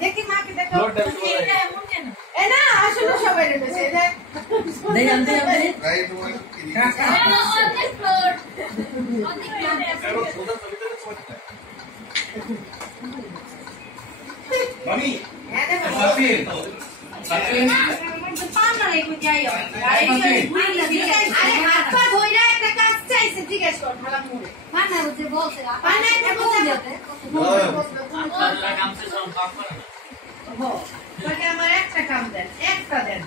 দেখি মাকে দেখো এ না আসলে সবাই রেখেছে দেখ দেই আনতে গাই তোমার কি মামি সাফিন সাফিন পানা রেখে যাই আরে হাত পা ধইরা একটা কাজ চাইছে জিজ্ঞেস কর ভালো মুড়ে পানা হচ্ছে বলছে পানা একটা বলতে যেতে আল্লাহ কাম সে সব পাপ করে हो তাকে আমার একটা কাম দেন একটা দেন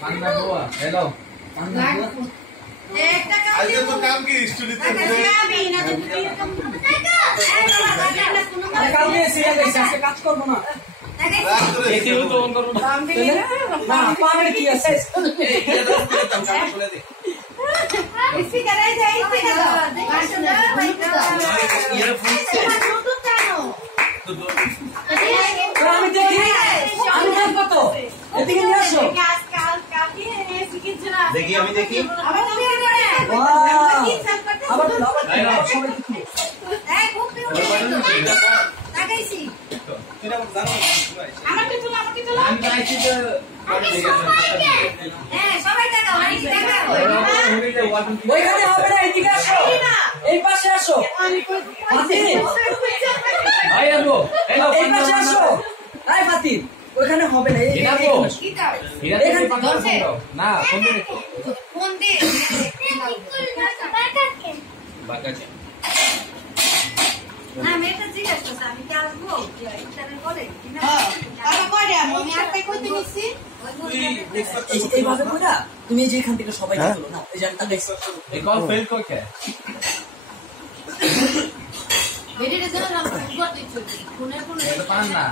পান্না বুয়া हेलो পান্না বুয়া একটা কাম আজকে তো কাম কি স্টুডিওতে আমি না তো তুমি কাম কাম দিয়ে সিরা গেছে আজকে কাজ করব না দেখিও তো অন করব না পাবে কি আছে इसी करे जाए इसी का ये फोन से तो জানো আমি দেখি আমি দেখব তো এদিকে নিয়ে আসো কাল কাকি এসে কিছু না দেখি আমি দেখি আবার তুমি কি সেল করতে আবার সবাই দেখি এই খুব লাগাইছি এটা জানো আমার কিছু আমি চাইছি যে সবাই দেখাও আমি দেখাও ওইখানে হবে না এদিকে আসো এই পাশে আসো ফাতিম ভাই আবো এই পাশে আসো এই ফাতিম ওইখানে হবে না এই কি দাও এখানে বলছে না ফোন দে বাকাছে না মেয়েটা জিজ্ঞেস করছে আমি কি আসবো ইন্টারনেট বলে কিনা আরে করে আমি আজকে কইতে নিছি এইভাবে কইরা তুমি যেখান থেকে সবাই বলো না এই জানটা দেখছ এই কল ফেল করকে বেরিয়ে যাও না করতে চলছি ফোনে পান না